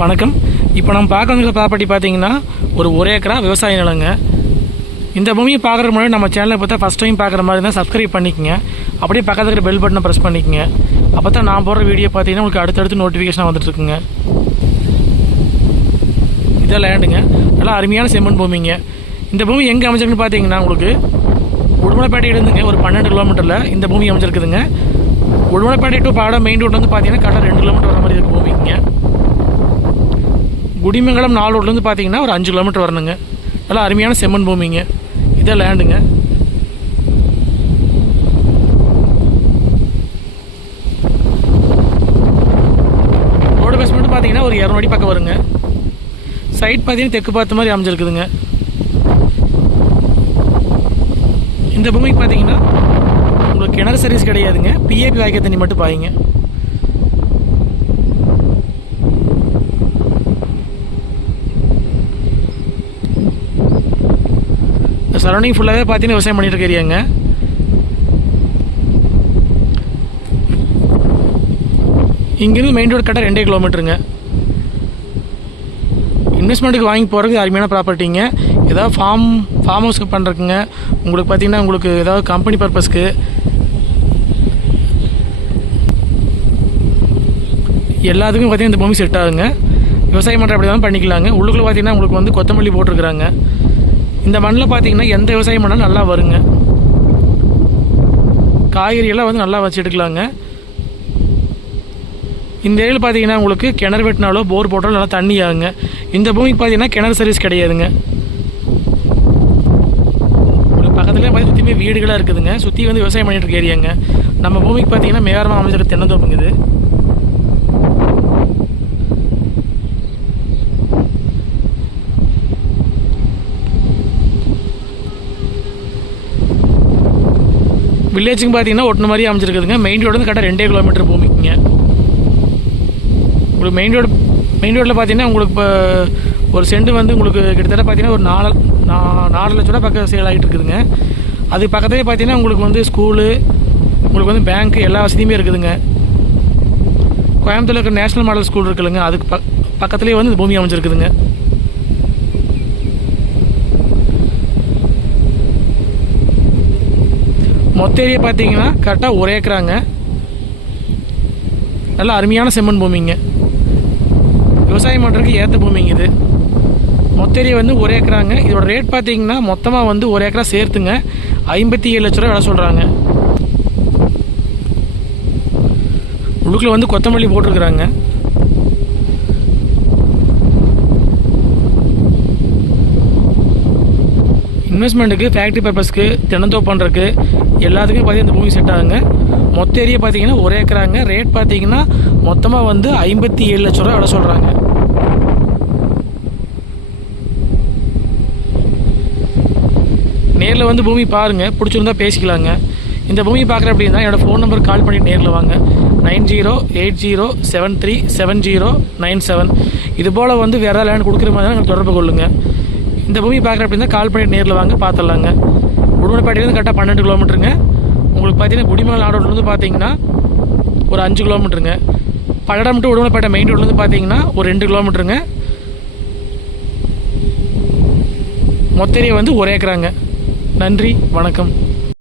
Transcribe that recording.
வணக்கம். இப்போ நம்ம பார்க்க வந்துருக்க ப்ராப்பர்ட்டி பார்த்தீங்கன்னா ஒரு ஒரே ஏக்கரா விவசாய நிலங்க. இந்த பூமியை பார்க்குற முன்னாடி நம்ம சேனலை பார்த்தா ஃபஸ்ட் டைம் பார்க்குற மாதிரி இருந்தால் சப்ஸ்கிரைப் பண்ணிக்கங்க. அப்படியே பக்கத்தில் இருக்கிற பெல் பட்டனை ப்ரெஸ் பண்ணிக்கங்க. அப்போ தான் நான் போடுற வீடியோ பார்த்தீங்கன்னா உங்களுக்கு அடுத்தடுத்து நோட்டிஃபிகேஷன் வந்துட்டு இருக்குங்க. இதான் லேண்டுங்க நல்லா அருமையான செம்மண் பூமிங்க. இந்த பூமி எங்கே அமைஞ்சிருக்குன்னு பார்த்தீங்கன்னா உங்களுக்கு உடுமலைப்பேட்டையிலேருந்துங்க ஒரு பன்னெண்டு கிலோமீட்டரில் இந்த பூமி அமைஞ்சிருக்குதுங்க. உடுமலைப்பேட்டை டு பாடம் மெயின் ரோட்ல வந்து பார்த்தீங்கன்னா கரெக்டாக ரெண்டு கிலோமீட்டர் வர மாதிரி குடிமங்கலம் நாலூர்லேருந்து பார்த்தீங்கன்னா ஒரு அஞ்சு கிலோமீட்டர் வரணுங்க. நல்லா அருமையான செம்மண் பூமிங்க. இதான் லேண்டுங்க ரோடு பேஸ் மட்டும் பார்த்தீங்கன்னா ஒரு இரநூறு அடி பக்கம் வருங்க. சைட் பார்த்தீங்கன்னா தெற்கு பார்த்த மாதிரி அமைஞ்சிருக்குதுங்க. இந்த பூமிக்கு பார்த்தீங்கன்னா உங்களுக்கு கிணறு சர்வீஸ் கிடையாதுங்க. பிஏபி வாய்க்க தண்ணி மட்டும் பாயுங்க. சரௌண்டிங் ஃபுல்லாகவே பார்த்தீங்கன்னா விவசாயம் பண்ணிட்டு இருக்க இங்கேருந்து மெயின் ரோடு கட்ட ரெண்டே கிலோமீட்டருங்க இன்வெஸ்ட்மெண்ட்டுக்கு வாங்கி போகிறதுக்கு அருமையான ப்ராப்பர்ட்டிங்க ஏதாவது ஃபார்ம் ஃபார்ம் ஹவுஸ்க்கு பண்ணுறதுக்குங்க உங்களுக்கு பார்த்தீங்கன்னா உங்களுக்கு ஏதாவது கம்பெனி பர்பஸ்க்கு எல்லாத்துக்கும் பார்த்தீங்கன்னா இந்த பூமி செட் ஆகுங்க. விவசாயம் பண்ணுற அப்படி தான் பண்ணிக்கலாங்க. உள்ளுக்குள்ளே பார்த்தீங்கன்னா உங்களுக்கு வந்து கொத்தமல்லி போட்டிருக்கிறாங்க. இந்த மண்ணில் பார்த்தீங்கன்னா எந்த விவசாயம் பண்ணாலும் நல்லா வருங்க. காய்கறியெல்லாம் வந்து நல்லா வச்சு எடுக்கலாங்க. இந்த ஏரியில் பார்த்தீங்கன்னா உங்களுக்கு கிணறு வெட்டினாலோ போர் போட்டாலும் நல்லா தண்ணி ஆகுங்க. இந்த பூமிக்கு பார்த்தீங்கன்னா கிணறு சர்வீஸ் கிடையாதுங்க. உங்களுக்கு பக்கத்துலேயே பார்த்தீங்கன்னா சுற்றியுமே வீடுகளாக இருக்குதுங்க. சுற்றி வந்து விவசாயம் பண்ணிட்டு இருக்க ஏரியாங்க. நம்ம பூமிக்கு பார்த்தீங்கன்னா மேகாரமாக அமைஞ்சிருக்க தென்னந்தோப்புங்குது வில்லேஜுக்கு பார்த்தீங்கன்னா ஒட்டின மாதிரி அமைஞ்சிருக்குதுங்க. மெயின் ரோடு வந்து கரெக்டாக ரெண்டே கிலோமீட்டர் பூமிக்குங்க உங்களுக்கு மெயின் ரோடு மெயின் ரோட்டில் பார்த்தீங்கன்னா உங்களுக்கு இப்போ ஒரு செண்டு வந்து உங்களுக்கு கிட்டத்தட்ட பார்த்தீங்கன்னா ஒரு நாலு நா- நாலு லட்ச ரூபா பக்கம் சேல் ஆகிட்டு இருக்குதுங்க. அதுக்கு பக்கத்துலேயே பார்த்தீங்கன்னா உங்களுக்கு வந்து ஸ்கூலு உங்களுக்கு வந்து பேங்க்கு எல்லா வசதியுமே இருக்குதுங்க. கோயம்புத்தூரில் இருக்கிற நேஷனல் மாடல் ஸ்கூல் இருக்குதுங்க அதுக்கு ப பக்கத்துலேயே வந்து பூமி அமைஞ்சிருக்குதுங்க. மொத்த ஏரியா பார்த்தீங்கன்னா கரெக்டாக ஒரு ஏக்கராங்க நல்ல அருமையான செம்மண் பூமிங்க. விவசாயம் பண்ணுறதுக்கு ஏற்ற பூமிங்க இது. மொத்த ஏரியா வந்து ஒரு ஏக்கராங்க இதோட ரேட் பார்த்தீங்கன்னா மொத்தமாக வந்து ஒரு ஏக்கரா சேர்த்துங்க. ஐம்பத்தி ஏழு லட்ச ரூபா விலை சொல்கிறாங்க உள்ளுக்குள்ள வந்து கொத்தமல்லி போட்டிருக்கிறாங்க. இன்வெஸ்ட்மெண்ட்டுக்கு ஃபேக்ட்ரி பர்பஸ்க்கு தினந்தோப்பு பண்ணுறக்கு எல்லாத்துக்கும் பார்த்தீங்கன்னா இந்த பூமி செட் ஆகுங்க. மொத்த ஏரியா பார்த்தீங்கன்னா ஒரு ஏக்கராங்க. ரேட் பார்த்தீங்கன்னா மொத்தமாக வந்து ஐம்பத்தி ஏழு லட்ச ரூபா விட சொல்கிறாங்க நேரில் வந்து பூமி பாருங்கள் பிடிச்சிருந்தா பேசிக்கலாங்க. இந்த பூமி பார்க்குற அப்படின்னா என்னோடய ஃபோன் நம்பர் கால் பண்ணி நேரில் வாங்க. Nine zero eight zero seven three seven zero nine seven. இது போல் வந்து வேறு லேண்ட் கொடுக்குற மாதிரி எனக்கு தொடர்பு கொள்ளுங்கள் இந்த பூமி பார்க்குற அப்படின்னா கால் பண்ணி நேரில் வாங்க பார்த்துடலாங்க. உடுமலைப்பேட்டையிலேருந்து கரெக்டாக பன்னெண்டு கிலோமீட்டருங்க. உங்களுக்கு பார்த்தீங்கன்னா குடிமலை நாடோட்லேருந்து பார்த்தீங்கன்னா ஒரு அஞ்சு கிலோமீட்டருங்க. பல்லடம் டு உடுமலைப்பேட்டை மெயின் ரோட்லேருந்து பார்த்தீங்கன்னா ஒரு ரெண்டு கிலோமீட்டருங்க. மொத்த ஏரியா வந்து ஒரு ஏக்கராங்க. நன்றி வணக்கம்.